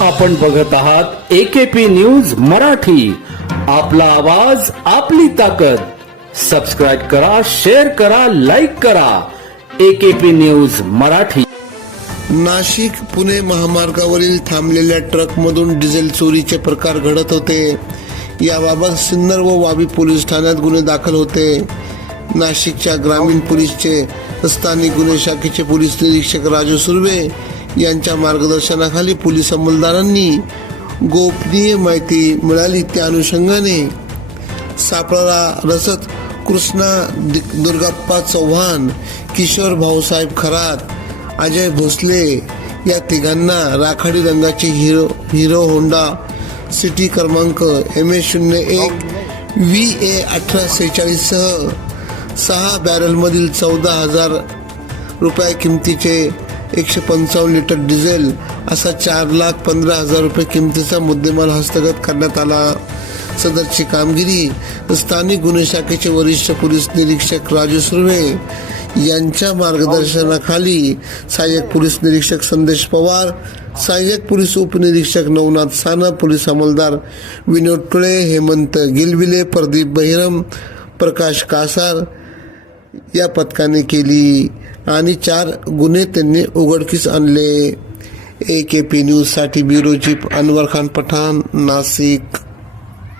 आपण बघत आहात एकेपी न्यूज मराठी. आपला आवाज आपली ताकद. सबस्क्राईब करा शेअर करा लाईक करा. AKP news Marathi. Nashik Pune महामार्गावरील थांबलेल्या ट्रकमधून डिझेल चोरीचे प्रकार घडत होते. याबाबत सिन्नर व वाबी पोलीस ठाण्यात गुन्हे दाखल होते. नाशिकच्या ग्रामीण पोलीसचे स्थानिक गुन्हे शाखेचे पोलीस निरीक्षक राजू सुर्वे यांच्या मार्गदर्शनाखाली पोलीस अंमलदारांनी गोपनीय माहिती मिळाली. त्या अनुषंगाने सापळाला रसद कृष्णा दुर्गाप्पा चव्हाण किशोर भाऊसाहेब खरात अजय भोसले या तिघांना राखाडी रंगाची हिरो हिरो होंडा सिटी क्रमांक एम ए शून्य एक व्ही ए अठरा सेहेचाळीससह सहा बॅरलमधील चौदा हजार रुपये किमतीचे एकशे पंचावन्न लिटर डिझेल असा चार लाख पंधरा हजार रुपये किमतीचा मुद्देमाल हस्तगत करण्यात आला. सदरची कामगिरी स्थानिक गुन्हे शाखेचे वरिष्ठ पोलीस निरीक्षक राजू सुर्वे यांच्या मार्गदर्शनाखाली सहाय्यक पोलीस निरीक्षक संदेश पवार सहाय्यक पोलीस उपनिरीक्षक नवनाथ साना पोलीस अंमलदार विनोद टुळे हेमंत गिलविले प्रदीप बहिरम प्रकाश कासार या पथकाने केली. आणि चार गुन्हे त्यांनी उघडकीस आणले. ए के पी न्यूजसाठी ब्युरो चीफ अनवर खान पठाण नाशिक.